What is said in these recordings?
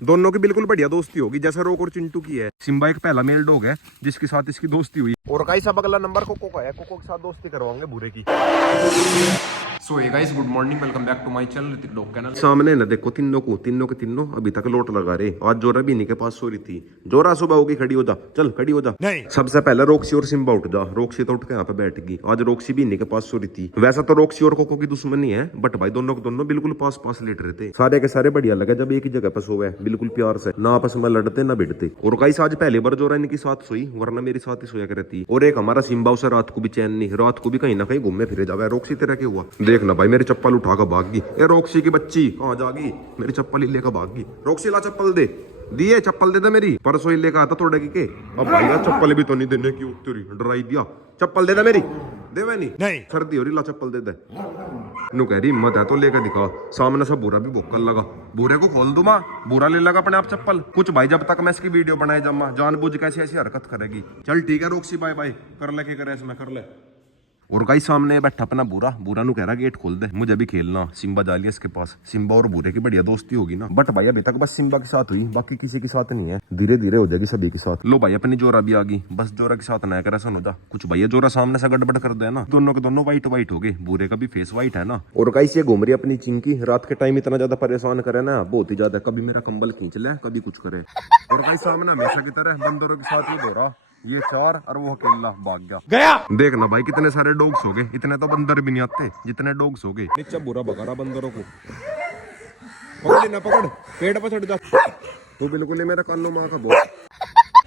दोनों की बिल्कुल बढ़िया दोस्ती होगी, जैसा रोक और चिंटू की है। सिम्बा एक पहला मेल डॉग है जिसके साथ इसकी दोस्ती हुई। और गाइस अब अगला नंबर कोको का है, कोको के साथ दोस्ती करवाओगे भूरे की। So hey guys, good morning, welcome back to my channel Hrithik dog kennel. सामने ना देखो तीनों के तीनों अभी तक लोट लगा रहे। आज जोरा भी नहीं के पास सो रही थी। जोरा सुबह होगी, खड़ी हो जा, चल खड़ी हो जा। नहीं। सबसे पहले रोक्सी और सिम्बा उठ जा। रोक्सी तो उठ के यहाँ पे बैठ गई। आज रोक्सी भी नहीं के पास सो रही थी। वैसा तो रोक्सी और कोको की दुश्मनी है, बट भाई दोनों के दोनों बिल्कुल पास पास लेट रहे थे। सारे के सारे बढ़िया लगे जब एक ही जगह पे सोए, बिल्कुल प्यार से, ना आपस में लड़ते ना भिड़ते। और गाइस आज पहली बार जोरा इनकी साथ सोई, वरना मेरे साथ ही सोया करती। और एक हमारा सिम्बा, उसे रात को भी चैन नहीं, रात को भी कहीं ना कहीं घूमने फिरे जावे। रोक्सी तेरा क्या हुआ? देखना भाई मेरी चप्पल उठा कर भाग गई। ए रोक्सी की बच्ची कहाँ जागी? मेरी चप्पल ही लेकर भाग गई। रोक्सी ला चप्पल दे, दिए चप्पल दे दे मेरी। परसों ही लेकर आता तोड़े की अब भाई यार चप्पल भी तो नहीं देने की तेरी डराई दिया। चप्पल दे दे मेरी, देवे नहीं सर्दी हो रही, ला चप्पल दे दे। नु कह रही हिम्मत है तो लेकर दिखा। सामने से बुरा भी भोकल लगा। बुरे को खोल दूं माँ, बुरा ले लगा अपने आप चप्पल। कुछ भाई जब तक मैं इसकी वीडियो बनाए जमा जानबूझ कैसी ऐसी हरकत करेगी। चल ठीक है रोक्सी, बाय बाय कर ले, के करे इसमें कर ले। और गाइस सामने बैठा अपना बुरा नु कह रहा गेट खोल दे, मुझे भी खेलना। सिम्बा जा लिया इसके पास। सिम्बा और बुरे की बढ़िया दोस्ती होगी ना। बट भाई अभी तक बस सिम्बा के साथ हुई, बाकी किसी के साथ नहीं है। धीरे धीरे हो जाएगी सभी के साथ। लो भाई अपनी जोरा भी आ गई, बस जोरा के साथ ना कर ऐसा हो जा। कुछ भैया जोरा सामने से गड़बड़ कर दे ना, दोनों के दोनों व्हाइट व्हाइट हो गए। बुरे का भी फेस व्हाइट है ना। और गाइस ये घूम रही अपनी चिंकी, रात के टाइम इतना ज्यादा परेशान करे ना, बहुत ही ज्यादा। कभी मेरा कंबल खींच ले, कभी कुछ करे। और गाइस सामने हमेशा की तरह बंदरों के साथ ही दौड़ा। ये चार और वो अकेला भाग गया। देखना भाई कितने सारे डॉग्स हो गए। इतने तो बंदर भी नहीं आते जितने डॉग्स हो गए। नीचे बुरा भगा रहा बंदरों को। पकड़ लेना, पकड़, पेड़ पर चढ़ जा। तो बिल्कुल ही मेरा कानों माँ का बोल।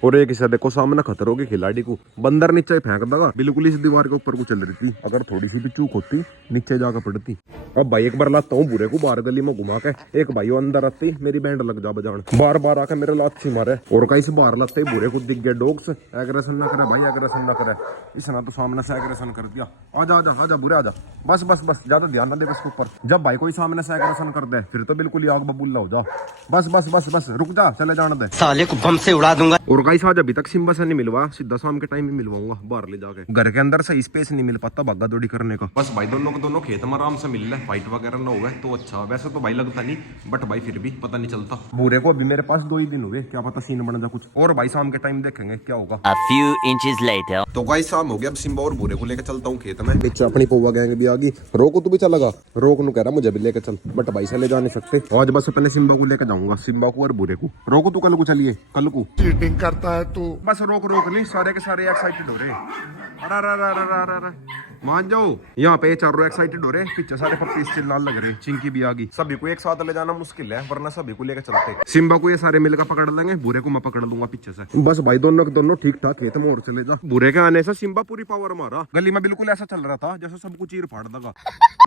और एक इसे देखो सामने खतरों के खिलाड़ी को बंदर नीचे फेंक देगा। बिल्कुल इस दीवार के ऊपर को चल रही थी। अगर थोड़ी सी भी चूक होती नीचे जाकर पड़ती। अब भाई एक बार लाता हूँ बुरे को बाहर गली में घुमा के। एक भाई अंदर आती मेरी बैंड लग जा बजान, बार बार आके मेरे लात से मारे। और कहीं से बाहर लाते ही बुरे को दिख गया डॉग्स। एग्रेशन ना करे भाई, एग्रेशन ना करे। इसने तो सामने से एग्रेशन कर दिया। आजा आजा आजा बुरे आजा, बस बस बस, ज्यादा ध्यान ना दे बस ऊपर। जब भाई कोई सामने से एग्रेशन कर दे फिर तो बिल्कुल ही आग बबूला हो जा। बस बस बस बस रुक जा, चले जाने दे, साले को बम से उड़ा दूंगा। और गाइस आज अभी तक सिम्बा से नहीं मिलवा, सीधा शाम के टाइम ही मिलवाऊंगा बाहर ले जाके। घर के अंदर सही स्पेस नहीं मिल पाता भागा दौड़ी करने का। बस भाई दोनों को दोनों खेत में आराम से मिल रहे, फाइट वगैरह ना हुए तो अच्छा। वैसे तो भाई लगता नहीं, बट भाई फिर भी पता नहीं चलता। बुरे को अभी मेरे पास 2 ही दिन हुए, क्या पता सीन बन जा कुछ। और भाई शाम के टाइम देखेंगे क्या होगा। A few inches later. तो गाइस शाम हो गया, अब सिम्बा और बुरे को लेकर चलता हूँ खेत में। नीचे अपनी पौवा गैंग भी आ गई। रोको तू भी चलेगा? रोक नु कह रहा मुझे भी लेकर चल, बट भाई से ले जा नहीं सकते। आज बस अपने सिम्बा को लेकर जाऊंगा, सिम्बा को और बुरे को। रोको तू कल को चलिए, कल को चीटिंग करता है तू। बस रोक रोक नहीं, सारे के सारे एक्साइटेड हो रहे। अरे अरे अरे अरे अरे मान जाओ, यहाँ पे चारों एक्साइटेड हो रहे। पीछे सारे पप्पीज चिल्लाने लग रहे। चिंकी भी आ गई। सभी को एक साथ ले जाना मुश्किल है, वरना सभी को लेकर चलते। सिम्बा को ये सारे मिलकर पकड़ लेंगे, बुरे को मैं पकड़ लूंगा पीछे से। बस भाई दोनों के दोनों ठीक ठाक खेत में और चले जा। बुरे के आने से सिम्बा पूरी पावर मारा। गली में बिल्कुल ऐसा चल रहा था जैसे सबको चीर फाड़ देगा।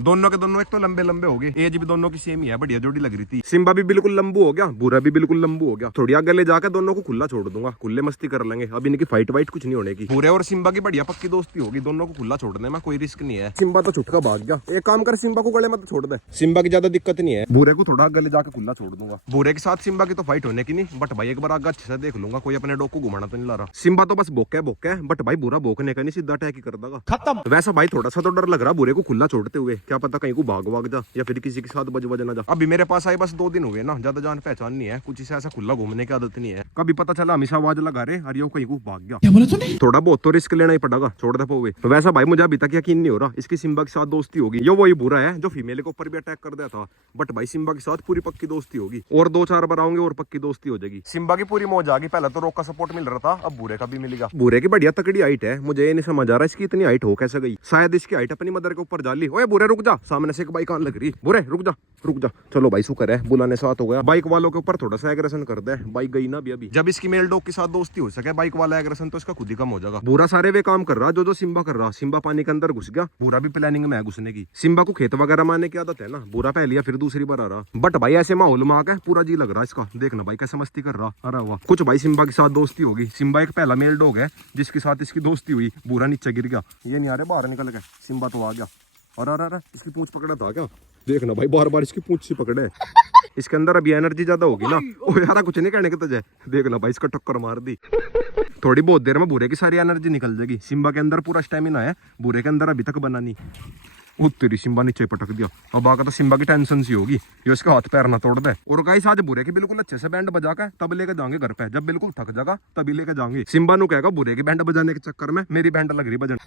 दोनों के दोनों एक तो लंबे लंबे हो गए, एज भी दोनों की सेम ही है, बढ़िया जोड़ी लग रही थी। सिम्बा भी बिल्कुल लंबू हो गया, बुरा भी बिल्कुल लंबू हो गया। थोड़ी आगे ले जाकर दोनों को खुला छोड़ दूंगा, खुले मस्ती कर लेंगे। अब इनकी फाइट वाइट कुछ नहीं होने की। बुरे और सिम्बा की बढ़िया पक्की दोस्ती होगी, दोनों को खुला छोड़ने में कोई रिस्क नहीं है। सिम्बा तो छुटका भाग गया। एक काम कर, सिम्बा को गले में तो छोड़ दे, सिम्बा की ज्यादा दिक्कत नहीं है। बुरे को थोड़ा गले जाकर खुला छोड़ दूंगा। बुरे के साथ सिम्बा की तो फाइट होने की नहीं, बट भाई एक बार आगे अच्छे से देख लूंगा कोई अपने डॉग को घुमाना तो नहीं ला रहा। सिम्बा तो बस भोके भोके, बट भाई बुरा भोकने का नहीं, सीधा अटैक ही कर देगा, खत्म। वैसा भाई थोड़ा सा तो डर लग रहा बुरे को खुला छोड़ते हुए, क्या पता कहीं को भाग भाग जा या फिर किसी के साथ बज ना जा। अभी मेरे पास आए बस 2 दिन हुए ना, ज्यादा जान पहचान नहीं है, कुछ ऐसा खुला घूमने की आदत नहीं है। कभी पता चला हमेशा आवाज लगा रहे और यो कहीं को भाग गया। थोड़ा बहुत तो रिस्क लेना ही पड़ेगा, छोड़ दे पाओगे। वैसा भाई मुझे अभी तक यकीन नहीं हो रहा इसकी सिम्बा के साथ दोस्ती होगी। यो वही बुरा है जो फीमेल के ऊपर भी अटैक कर दिया था, बट भाई सिम्बा के साथ पूरी पक्की दोस्ती होगी। और 2-4 बार आऊंगे और पक्की दोस्ती हो जाएगी। सिम्बा की पूरी मौज आ गई। पहले तो रोक का सपोर्ट मिल रहा था, अब बुरे का भी मिलेगा। बुरे की बढ़िया तकड़ी हाइट है, मुझे ये नहीं समझ आ रहा इसकी इतनी हाइट हो कैसे गई। शायद इसकी हाइट अपनी मदर के ऊपर जाली। ओए बुरे रुक जा, सामने से एक बाइक आने लग रही। बुरे रुक जा रुक जा। चलो भाई शुक्र है बुलाने साथ हो गया। बाइक वालों के ऊपर थोड़ा सा एग्रेशन कर दे, बाइक गई ना अभी। जब इसकी मेल डॉग के साथ दोस्ती हो सके बाइक वाला एग्रेशन, तो इसका खुद ही कम हो जाएगा। बुरा सारे वे काम कर रहा जो सिम्बा कर रहा। सिम्बा पानी के अंदर घुस गया, बुरा भी प्लानिंग में है घुसने की। सिम्बा को खेत वगैरह मारने की आदत है ना, बुरा पहले या फिर दूसरी बार आ रहा। बट भाई ऐसे माहौल में आके पूरा जी लग रहा इसका। देखना भाई कैसे मस्ती कर रहा। अरे वाह, कुछ भाई सिम्बा के साथ दोस्ती होगी। सिम्बा एक पहला मेल डॉग है जिसके साथ इसकी दोस्ती हुई। बुरा नीचे गिर गया, ये नहीं आ रहे बाहर निकल गए। सिम्बा तो आ गया। और अरे इसकी पूंछ पकड़ा था क्या? देखना भाई बार बार इसकी पूंछ से पकड़े। इसके अंदर अभी एनर्जी ज्यादा होगी ना। ओ यार कुछ नहीं कहने के तुझे। देखना भाई इसका टक्कर मार दी। थोड़ी बहुत देर में बुरे की सारी एनर्जी निकल जाएगी। सिम्बा के अंदर पूरा स्टेमिना है, बुरे के अंदर अभी तक बना नहीं। तेरी सिम्बा नीचे पटक दिया। अब आकर तो सिम्बा की टेंशन सी होगी, ये उसका हाथ पैर ना तोड़ दे। और गाइस आज बुरे के बिल्कुल अच्छे से बैंड बजा के तब लेके जाएंगे घर पे, जब बिल्कुल थक जाएगा तभी लेके जाएंगे। सिम्बा नु कहेगा बुरे की बैंड बजाने के चक्कर में मेरी बैंड लग रही बजन।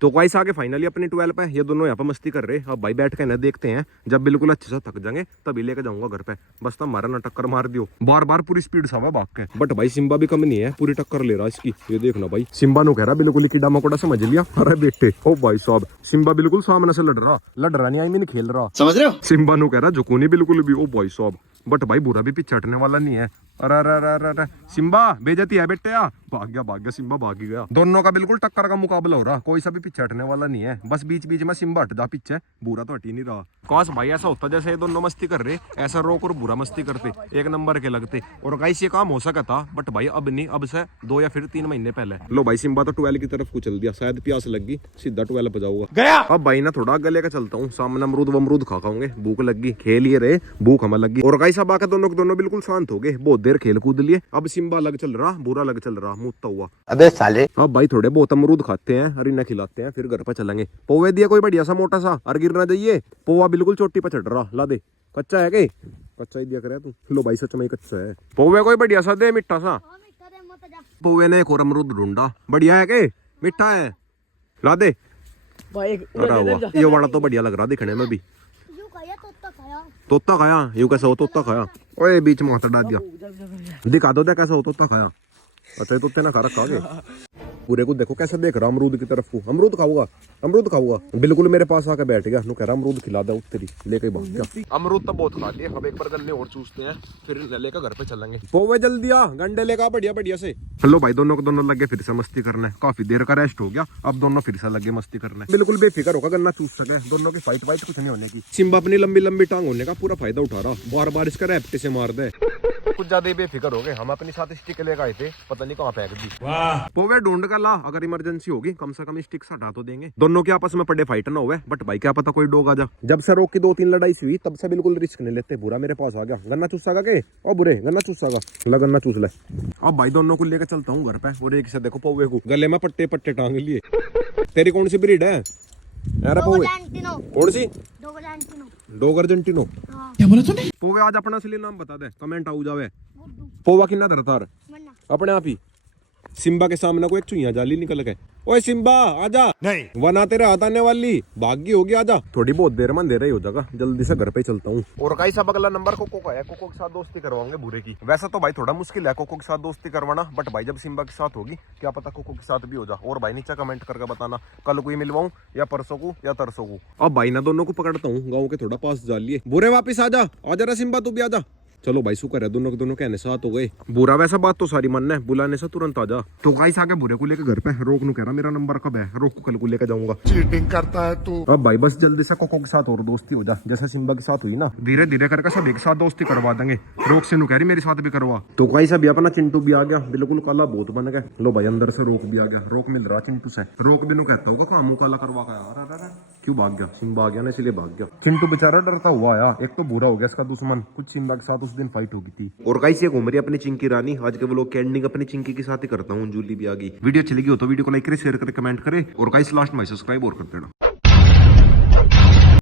तो गाइस आगे फाइनली अपनी 12 पे ये दोनों यहाँ पे मस्ती कर रहे। अब भाई बैठ के ना देखते हैं, जब बिल्कुल अच्छे से थक जाएंगे तभी लेके जाऊंगा घर पे। बस तो हमारा ना टक्कर मार दियो, बार बार पूरी स्पीड सा भाग के। बट भाई सिम्बा भी कम नहीं है, पूरी टक्कर ले रहा इसकी। ये देखना भाई, सिम्बा नु कह रहा बिल्कुल कीड़ा मकोड़ा समझ लिया। अरे बेटे ओ भाई साहब, सिम्बा बिल्कुल सामने से लड़ रहा नहीं, आई मीन खेल रहा, समझ रहे हो? सिम्बा नु कह रहा झुकू नहीं बिल्कुल भी। ओ भाई साहब, बट भाई बुरा भी पीछे हटने वाला नहीं है। अरे अरे अरे अरे सिम्बा बेइज्जती है बेटे, भाग गया सिम्बा, भाग गया। दोनों का बिल्कुल टक्कर का मुकाबला हो रहा, कोई सा भी पीछे हटने वाला नहीं है। बस बीच बीच में सिम्बा हट जा पीछे, बुरा तो हट ही नहीं रहा। काश भाई ऐसा होता जैसे ये दोनों मस्ती कर रहे, ऐसा रोक और बुरा मस्ती करते, एक नंबर के लगते। और गाइस ये काम हो सका था, बट भाई अब नहीं, अब से 2 या फिर 3 महीने पहले। लो भाई सिम्बा तो 12 की तरफ को चल दिया, शायद प्यास लग गई, सीधा 12 पे जाऊंगा गया। अब भाई ना थोड़ा आगे लेकर चलता हूँ, सामने अमरूद खाऊंगे, भूख लगी, खेल ये रहे, भूख हमें लगी। और गाइस अब आकर दोनों के दोनों बिल्कुल शांत हो गए, बहुत देर खेल कूद लिए। अब सिम्बा अलग चल रहा, बुरा अलग चल रहा, मुत्ता हुआ। अबे साले, अब भाई थोड़े बहुत अमरूद खाते हैं, हरीना खिलाते हैं, फिर घर पे चलेंगे। पोवे दिया कोई बढ़िया सा मोटा सा, और गिरना चाहिए। पोवा बिल्कुल चोटी पे चढ़ रहा, ला दे। कच्चा है के? कच्चा ही दिया करे तू। लो भाई सच में कच्चा है। पोवे कोई बढ़िया सा दे, मिठा सा। पोवे ने एक और अमरूद ढूंढा, बढ़िया है के? मिठा है, ला दे। ये वाला तो बढ़िया लग रहा दिखने में भी। तोता खाया, यूं कैसा हो तोता खाया? ओए बीच में हाथ डाल दिया, दिखा दो कैसा हो तोता खाया। अच्छा ये तोते ना खा रखा आगे। पूरे को देखो कैसे देख रहा अमरूद की तरफ को। अमरूद खाऊंगा बिल्कुल मेरे पास आके बैठ गया, नु कह रहा अमरूद खिला दे, तेरी लेके भाग गया। अमरूद तो बहुत खा लिए, अब एक बार गन्ने और चूसते हैं, फिर लेकर घर पे चलेंगे। पोवे जल्दी आ, गंडे लेकर बढ़िया से। हेलो भाई, दोनों को दोनों लगे फिर से मस्ती करने, काफी देर का रेस्ट हो गया, अब दोनों फिर से लगे मस्ती करने। बिल्कुल बेफिक्र होकर गन्ना चूस सके, दोनों की फाइट कुछ नहीं होने की। सिम्बा अपनी लंबी टांग होने का पूरा फायदा उठा रहा, बार बार इसका रैप्टे से मार दे। कुछ ज्यादा ही बेफिक्र हो गए। हम अपनी साथ स्टिक लेकर आए थे, पता नहीं कहाँ फेंक दी। पोवे ढूंढ कर ला, अगर इमरजेंसी होगी कम से कम स्टिक हटा तो देंगे। दोनों के आपस में पड़े फाइट ना हुए, बट भाई क्या पता कोई डोग आ जा। जब से रोक की 2-3 लड़ाई हुई तब से बिल्कुल रिस्क नहीं लेते। बुरा मेरे पास आ गया, गन्ना चूसागा के? ओ बुरे गन्ना चूसागा, ला गन्ना चूस ले। अब भाई दोनों को लेकर चलता हूँ घर पे। और एक से देखो पोवे को गले में पट्टे टांग लिए। तेरी कौन सी ब्रीड है? कौन सी? Dog Argentino. क्या बोला तूने? पोवे आज अपना असली नाम बता दे, कमेंट आऊ जावे। पोवा किन्ना धरतार अपने आप ही। सिम्बा के सामने को एक चुईया जाली निकल गए। ओए सिम्बा आजा, नहीं वरना तेरे हाथ आने वाली, भागी होगी, आजा। थोड़ी बहुत देर में अंधेरा ही हो जाएगा, जल्दी से घर पे चलता हूँ। और गाइस अब अगला नंबर कोको का है, कोको के साथ दोस्ती करवाएंगे बुरे की। वैसे तो भाई थोड़ा मुश्किल है कोको के साथ दोस्ती करवाना, बट भाई जब सिम्बा के साथ होगी क्या पता कोको के साथ भी हो जा। और भाई नीचे कमेंट करके बताना कल कोई मिलवाऊं या परसों को या तरसों को। अब भाई ना दोनों को पकड़ता हूँ, गाँव के थोड़ा पास जा लिए। बुरे वापिस आजा, आजा रे सिम्बा तू भी आजा। चलो भाई शुक्र है दोनों के दोनों कहने साथ हो गए। बुरा वैसा बात तो सारी मन है, बुलाने से तुरंत आ जा। तो गाइस आके बुरे को लेकर घर पे। रोक नु कह रहा मेरा नंबर कब है, रोक को कल को लेकर जाऊंगा। चीटिंग करता है तू। अब भाई बस जल्दी से कोको के साथ और दोस्ती हो जा, जैसे सिम्बा के साथ हुई ना। धीरे धीरे करके सब एक साथ दोस्ती करवा देंगे। रोक से नु कह रही मेरे साथ भी करवा। तो गाइस अभी अपना चिंटू भी आ गया, बिल्कुल काला भूत बन गया। लो भाई अंदर से रोक भी आ गया, रोक मिल रहा चिंटू से। रोक भी नु कहता होगा काम काला करवा का, क्यों भाग गया? सिम्बा आ गया ना इसलिए भाग गया। चिंटू बेचारा डरता हुआ आया, एक तो बुरा हो गया इसका दुश्मन, कुछ सिम्बा के साथ उस दिन फाइट हो गई थी। और गाइस ये घूम रही अपनी चिंकी रानी। आज के व्लॉग की एंडिंग अपनी चिंकी के साथ ही करता हूँ, जूली भी आ गई। वीडियो अच्छी लगी हो तो वीडियो को लाइक करे, शेयर करे, कमेंट करे, और गाइस लास्ट में सब्सक्राइब और कर देना।